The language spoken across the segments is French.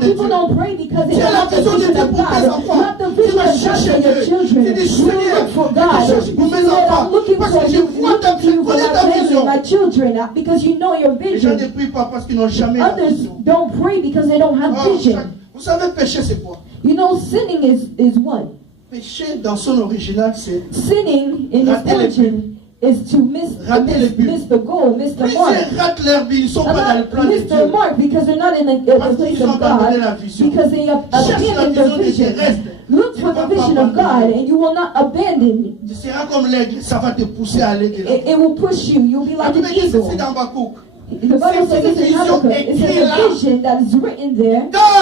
People don't pray because they have the vision of God, not the vision of God for your children. You look for God. You say that I'm looking for you for my family, my children, because you know your vision. Others don't pray because they don't have vision. Vous savez, péché c'est quoi? You know, sinning is what? Péché dans son original, c'est sinning in its origin is to miss the goal, miss the mark. Miss the mark because they're not in the place of God, because they have abandoned their vision. Look for the vision of God and you will not abandon it. It will push you. You'll be like an eagle. The Bible says this in Habakkuk. It says a vision that is written there. Because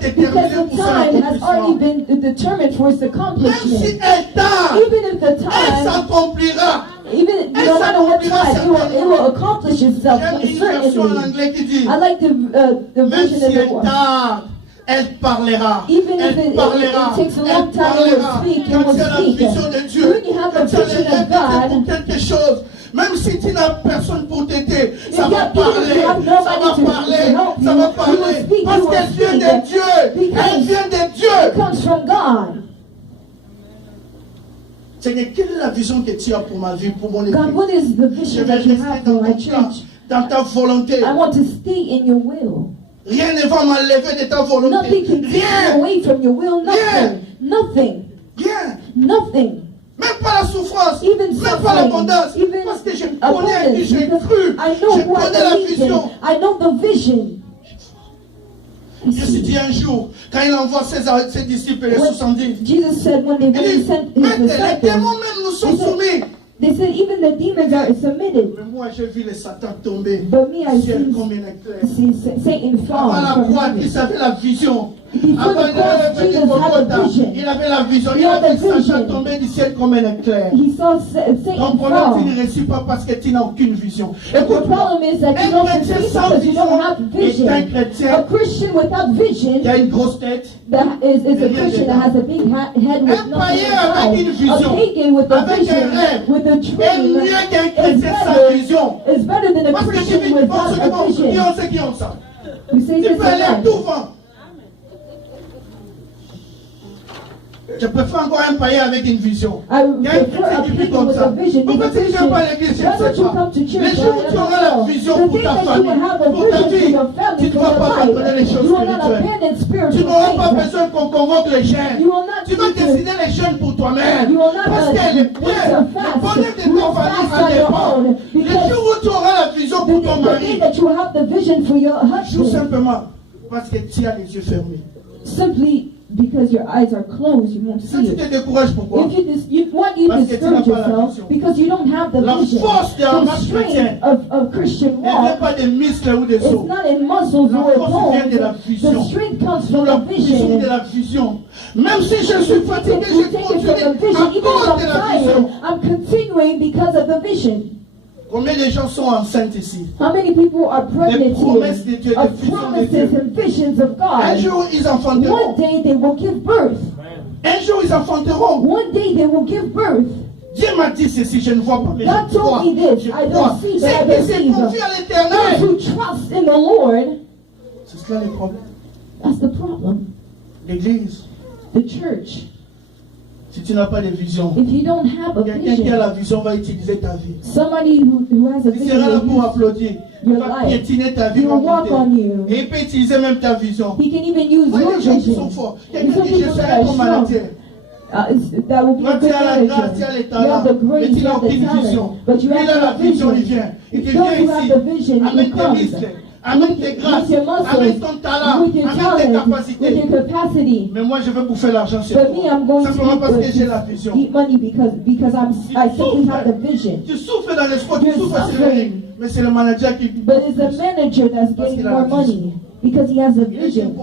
the time has already been determined for its accomplishment. Even if the time, even no matter what time, it will accomplish itself certainly. I like the version of the word. Elle parlera. Even if it takes a long time, it will speak. It will speak. When you have a vision of God, même si tu n'as personne pour t'aider, ça va parler, ça va parler, parce qu'elle vient de Dieu, elle vient de Dieu. It comes from God. Seigneur, quelle est la vision que tu as pour ma vie, pour mon église? God, what is the vision that you have for my church? Dans ta volonté. I want to stay in your will. Rien ne va m'enlever de ta volonté. Nothing can take me away from your will. Nothing. Nothing. Rien. Nothing. Même pas la souffrance, even même pas l'abondance, parce que je connais à qui j'ai cru, je connais la vision. I know the vision. Jésus dit un jour, quand il envoie ses disciples, les 70, Jesus said when he sent his disciples, les démons même nous sont soumis. They said even the demons are submitted. Mais moi j'ai vu les Satan tomber. But me, I see Satan fall. Avant la croix, il savait la vision. Before the cross, Jesus had the vision. Il avait la vision. Il a vu Satan tomber du ciel comme un éclair. He saw Satan Ton problème, fall. tu ne réussis pas parce que tu n'as aucune vision. The problem is that you don't succeed because you don't have vision. A Christian without vision qui a une grosse tête, is a Christian that has a big head with nothing inside. A pagan with a vision, with a dream, is better than a Christian without a vision. You say this again. Je préfère encore un païen avec une vision. I prefer a pagan with a vision. Pourquoi tu ne viens pas à l'église? Je ne sais pas. Les jours où tu auras la vision pour ta famille, pour ta vie, tu ne vas pas abandonner les choses spirituelles. Tu n'auras pas besoin qu'on convoque les jeunes. Tu vas décider les jeunes pour toi-même. Parce qu'elle est bien. Le bonheur de ta famille en dépend. Les jours où tu auras la vision pour ton mari, joue simplement parce que tu as les yeux fermés. Simply because your eyes are closed, you won't see it. If you discourage yourself because you don't have the vision. The strength of Christian walk is not in muscles or bones. The strength comes from the vision. Même si je suis fatigué, je continue à cause de la vision. I'm continuing because of the vision. Combien de gens sont enceintes ici? How many people are pregnant here? Of promises and visions of God. Un jour, ils enfanteront. One day they will give birth. Un jour, ils enfanteront. One day they will give birth. Dieu m'a dit ceci, je ne vois pas, mais God told me this, I don't see, but I believe. Those who trust in the Lord, c'est cela le problème. That's the problem. L'église. The church. Si tu n'as pas de vision, if you don't have a quelqu'un qui a la vision va utiliser ta vie. Somebody who has a vision, il sera là pour applaudir. Il va piétiner ta vie. Et il peut utiliser même ta vision. He can even use your vision. Qui sont forts. Quelqu'un dit je serai comme manager. That will be a good manager. You have the grace, you have the talent, but you have the vision. Il te Those vient who have the vision, ici avec he tes comes. muscles, avec tes grâces, with your muscles, avec ton talent, with your avec talent, tes capacités. with your capacity. Mais moi je veux bouffer l'argent sur But me, I'm going simplement parce que j'ai la to vision. eat money because I simply have the vision. Tu souffres dans l'espoir, tu souffres sur le ring, mais c'est le manager qui. But it's the manager that's getting more money because he has a vision.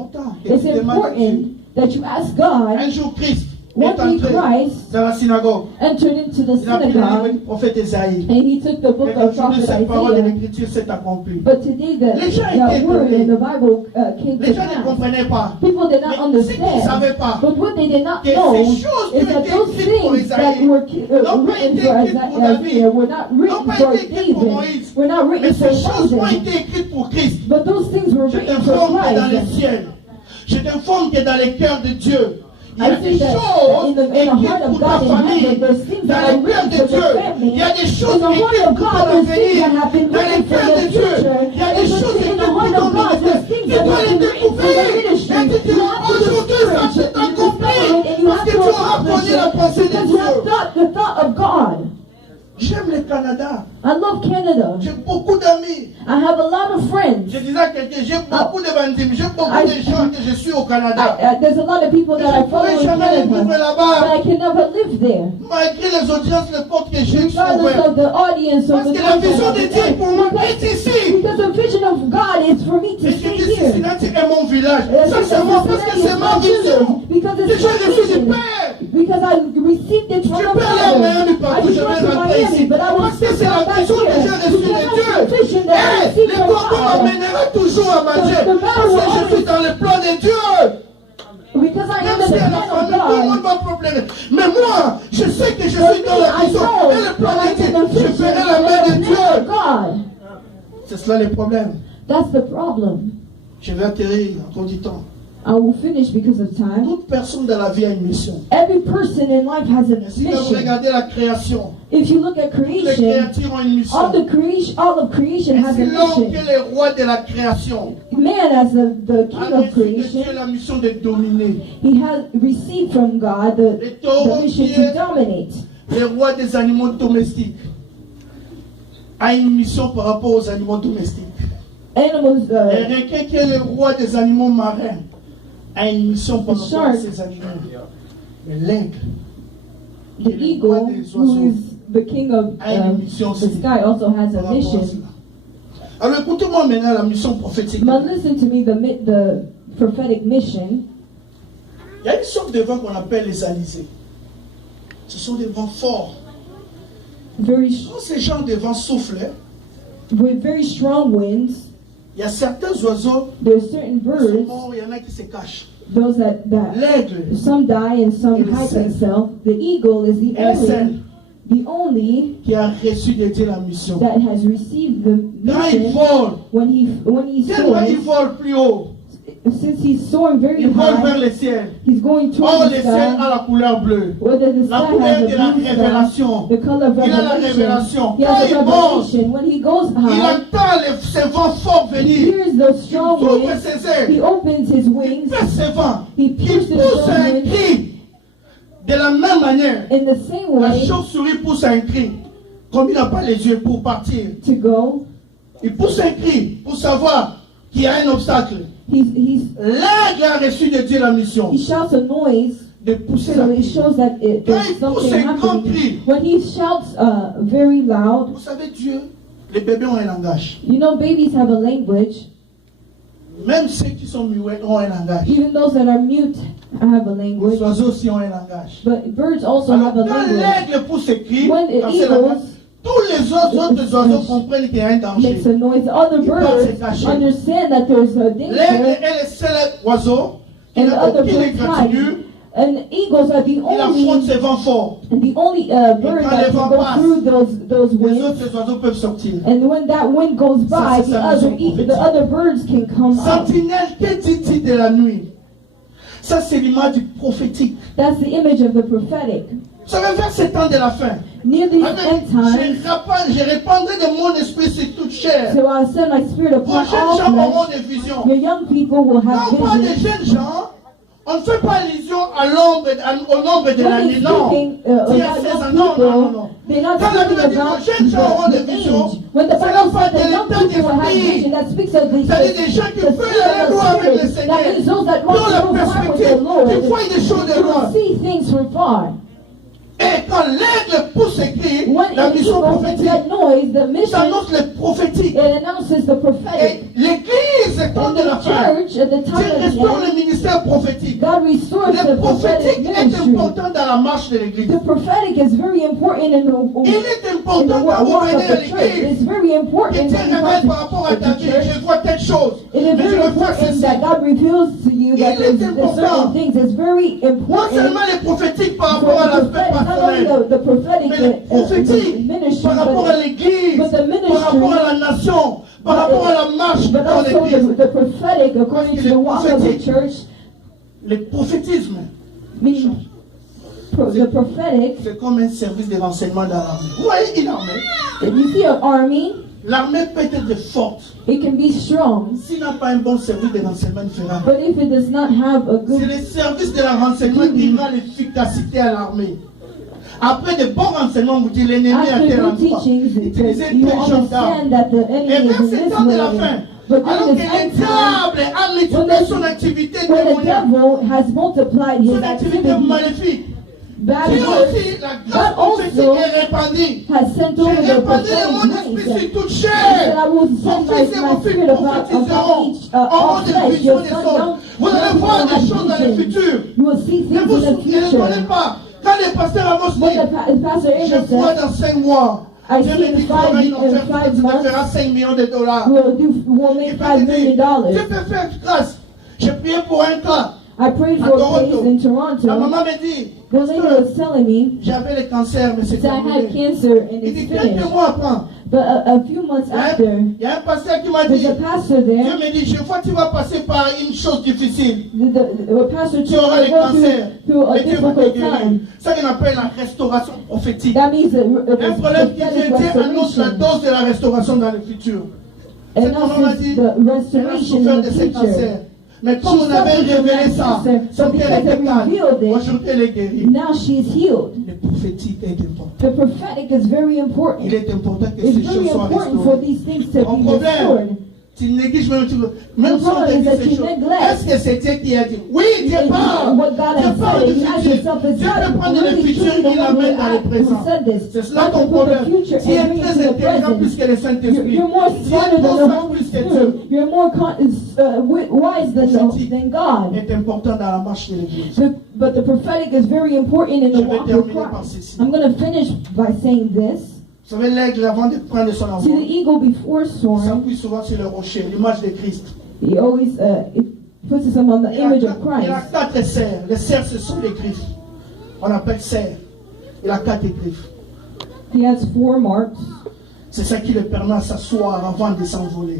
It's important that you ask God. Un jour Christ. One day Christ dans la synagogue. entered into the Il a pris le livre synagogue du prophète Esaïe. and he took the book Et of aujourd'hui, prophet cette parole de Isaiah. l'écriture s'est accomplie. But today the word in the Bible came Les to gens ne pass. comprenaient pas. People did not Mais ce qu'ils ne understand. savaient pas, But what they did not que know ces choses qui is ont that été those écrites pour things that Isaïe were n'ont pas written été for écrites pour David, Isaiah were not n'ont written pas for été écrites pour David, Moïse. were not Mais written for ces choses ont Moses. été écrites pour Christ. But those things were Je written for t'informe que dans les Christ. ciels, je t'informe que dans les cœurs de Dieu, il y a I des think that choses in the heart écrites of pour ta God in famille. heaven, there's things Dans that are les cœurs written de for Dieu, your family. il y a des choses In the heart écrites of pour God, ton there's things avenir. that have been Dans les written for cœurs your de Dieu, future. il y a des choses In écrites the pour heart ton of God, ministère. there's things Tu that dois have les been written for your découvrir. ministry. Et tu diras, aujourd'hui, ça s'est accompli. Parce que tu auras connu la pensée de Because you have Dieu. thought the thought of God. J'aime le Canada. I love Canada. J'ai beaucoup d'amis. I have a lot of friends. Je disais à quelqu'un, j'ai beaucoup de bandimes, j'ai beaucoup de gens que je suis au Canada. There's a lot of people that I follow Je ne in pourrais jamais les vivre Canada, là-bas. but I can never live there. Malgré les audiences, les portes que j'ai sont Regardless ouvertes. of the audience or Parce the que la doors vision that de are Dieu pour moi there. est ici. Because the vision of God is for me to Et je stay dis, here. Cincinnati est mon village. Yes, Ça, c'est moi parce que c'est ma vision. Because Et it's je my le suis du vision. Père. Because I received it Je from the peux aller à Miami Father. I partout, je just vais went to rentrer Miami, ici. but I will Parce que still c'est come la back vision que here. j'ai reçue de Because Dieu. that's the vision that I Et received les from combats Father. m'amèneront toujours à marcher. The battle Parce will que je always- suis dans le plan de Dieu. Because I am Même in si the à la plan of famille, tout le monde God. va problème. Mais moi, je sais que je suis dans la vision et le plan de Dieu. Je ferai la main de Dieu. God. C'est cela le problème. That's the problem. Je vais atterrir encore du temps. I will finish because of time. Toute personne dans la vie a une mission. Every person in life has a Et si vous mission. regardez la création, If you look at toutes les creation, créatures ont une mission. all of creation Et has a c'est l'homme qui mission. est le roi de la création. Man, as the king A of reçu de creation, Dieu la mission de dominer. he has received from God the mission to dominate. Le roi des animaux domestiques a une mission par rapport aux animaux domestiques. Animals, Et requin qui est le roi des animaux marins a une mission par rapport à shark. ces animaux. Mais l'aigle, the eagle, who is the king of the sky, also has a mission. Alors écoutez-moi maintenant la mission prophétique. But listen to me, the prophetic mission. Il y a une sorte de vent qu'on appelle les alizés. Ce sont des vents forts. Quand ces gens de vent soufflent, with very strong winds, il y a certains oiseaux there's certain qui sont birds, morts, il y en a qui se cachent. those that L'aigle some die and some Et le hide cerf. themselves. The eagle is est le seul the only qui a reçu de Dieu la mission. that has received the Quand il mission vole, when he tellement il soars. vole plus haut, Since he's soaring very il vole vers high, le ciel. he's going Or towards le the ciel sky. a la couleur bleue. Whether the La sky couleur has de la a blue sky, révélation. the color of Il a la revelation. révélation. He Quand has il a monte, revelation. When he goes il high, entend ces vents forts he venir. hears those Il strong ouvre winds. ses He ailes. opens his Il wings. fait ses vents. He Il pushes pousse those un winds. cri. De la même manière, In the same la way, chauve-souris pousse un cri. Comme il n'a pas les yeux pour partir. to go, Il pousse un cri pour savoir qu'il y a un obstacle. L'aigle a reçu de Dieu la mission he shouts a noise, de pousser so la it cri. shows that Quand there's il pousse something un grand happening. cri, When he shouts very loud, vous savez, Dieu, les bébés ont un langage. you know, babies have a language. Même ceux qui sont muets ont un langage. Even those that are mute have a Les language. oiseaux aussi ont un langage. But birds also Alors, have a quand language. l'aigle pousse un cri, When the dans ce langage, eagles tous les autres oiseaux comprennent qu'il y a un danger. makes a noise, other Ils peuvent se birds cacher. understand that there's a L'aigle danger, est le seul oiseau qui and the n'a other aucune birds égratignure. hide. And eagles are the Il affronte only ses vents forts. bird quand that les vents can go passent, through those Les winds. autres oiseaux peuvent sortir. And when that wind goes by, c'est sa mission prophétique. the other birds can come out. Sentinelle, que dit-il de la nuit? Ça, c'est l'image du prophétique. That's the image of the prophetic. Vous savez, vers ces temps de la fin, Near these end times, je répandrai de mon esprit sur toute chair. so I'll send my spirit Vos upon jeunes gens all auront flesh. des visions. Your young people will have Non pas des visions. jeunes gens. On ne fait pas allusion à l'ombre, au nombre de When l'année. he's Non. speaking Dis à about 16 ans. young Non, non, non, people, non. they're not Quand la speaking Bible dit about que jeunes gens auront des the visions, age. When the c'est Bible la says fin that de young l'état people will have d'esprit. vision, that speaks of the C'est-à-dire des gens qui the veulent spirit aller of loin the avec le spirit. Seigneur. That means those that Dans want la to go far with perspective, the Lord, tu vois des choses de you loin. will see things from far. Et quand l'aigle pousse et crie, When la an mission eagle makes prophétique, that noise, the ça mission, annonce le prophétique. it announces the Et prophetic. l'église l'église, quand de la fin, Dieu restaure le ministère prophétique. Le prophétique est important dans la marche de l'église. The prophetic is very important in Il est important quand vous venez à l'église. Que Dieu révèle par rapport à ta vie. Je vois telle chose. It is very important that God reveals to you that there's certain things. It's very important. Non seulement les prophétiques par rapport à l'aspect personnel, the prophetic mais les prophétiques ministry, par rapport à l'église, par rapport à la nation, par rapport à la marche but dans also l'église. the prophetic according to the walk of the church. Le prophétisme, Meaning, the prophetic. c'est comme un service de renseignement dans l'armée. Vous voyez une armée? If you see an army, l'armée peut être forte. it can be strong. S'il n'a pas un bon service de renseignement, il fera. But if it does not have a C'est good, le service de renseignement qui rend l'efficacité à l'armée. Après de bons renseignements, vous dites l'ennemi à tel after good endroit. teachings, Utilisez you tel genre d'arme. understand that the Et enemy même is in c'est this temps de la way. fin. But Alors during que this le end time, diable a multiplié son activité when the démoniaque, devil has multiplied his son activité activity, maléfique, bad qui works, aussi la God grâce prophétique also est répandue. has sent J'ai over the répandu le monde prophetic esprit grace. sur toute He chair. said, I will Son send fils et my mon fils spirit upon prophétiseront. each En all haut de flesh. vision Your des son songes. Vous allez voir des choses dans le futur. You will see Ne things vous in the souvenez future. pas. Quand le pasteur Amos When dit, Pastor je Amos vois said, dans 5 mois, I Dieu see me in dit qu'il y aura une offerte, 5 tu me months, feras 5 millions de dollars. we'll make Il $5 peut dire, million. Dieu peut faire grâce. J'ai prié pour un cas. I prayed À for a Toronto. case in La Toronto. maman me dit, The lady was telling me j'avais le cancer, mais c'est that I had terminé. cancer and Il it's dit, finished. quelques mois après, But a few months after, il y a un pasteur qui m'a dit, there's a pastor Dieu there. me dit, je vois que tu vas passer par une chose difficile. The pastor Tu auras le go cancer. through a Et Dieu va te difficult guérir. time. Ça qu'on appelle la restauration prophétique. That means Un problème qui prophetic vient, Dieu annonce la restoration. dose de la restauration dans le futur. And Cette maman m'a also dit, the elle a restoration souffert in de the ce future. cancer. Mais comme on avait révélé ça, son cœur était calme. Aujourd'hui, elle est guérie. Now she is healed. Le prophétique est important. The prophetic is very important. Il est important que It's ces very choses soient important for restaurées. these things to Mon be restored. problème, tu négliges même, même si on te dit ces choses. Est-ce que c'est Dieu qui a dit? Oui, Dieu parle. What God Dieu has parle said, du you ask futur. yourself, is Dieu peut God prendre le really futur truly et the one l'amène dans le who présent. said this? C'est cela God ton can put the problème. future Tu es and bring it très to the intelligent plus present. que le Saint-Esprit. You're more Tu smarter es than the conscient Holy plus que Dieu. Spirit. You're more wise than God. Est important dans la marche de l'Église. But the prophetic is very important in Je the vais walk with terminer par Christ. ceci. I'm going to finish by saying this. Vous savez, l'aigle, avant de prendre son See, the envol, eagle before il soaring, s'appuie souvent sur le rocher, l'image de Christ. he always it puts him on the image of Il a Christ. 4 serres. Les serres, ce sont les griffes. On appelle serres. Il a 4 griffes. He has 4 marks. C'est ça qui le permet à s'asseoir avant de s'envoler.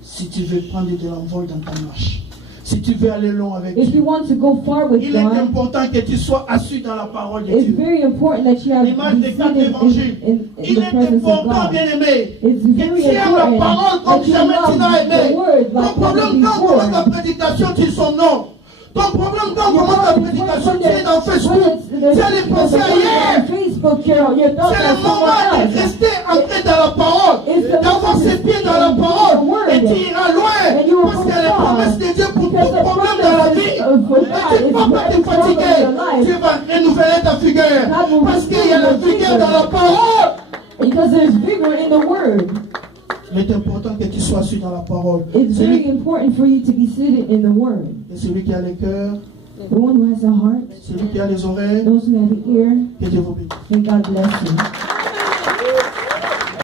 Si tu veux prendre de l'envol dans ta marche, si tu veux aller loin avec If you Dieu, want to go far with il est God, important que tu sois assis dans la parole de it's Dieu. very important that you have L'image des 4 seated évangiles. in Il the est presence of important, God. bien aimé, It's que very tu aimes la parole important comme that you jamais tu n'as love the aimé. word Ton like problème never quand on commence ta before. prédication, tu son nom. Ton problème quand on commence ta prédication, tu es dans Facebook. Tu as les pensées ailleurs. Facebook, your thoughts C'est are le moment somewhere de else. rester ancré dans la parole, d'avoir ses pieds dans la parole, et tu iras loin, parce qu'il y a les promesses de Dieu pour tout problème dans la vie. Et tu ne vas pas te fatiguer, Dieu va renouveler ta figure, parce qu'il y a la vigueur dans la parole. Because there's vigor in the word. Il est important que tu sois assis dans la parole. It's very important for you to be seated in the word. Et celui qui a le cœur, The one who has a heart, celui qui a les oreilles, those who have an ear, que Dieu vous bénisse. may God bless you.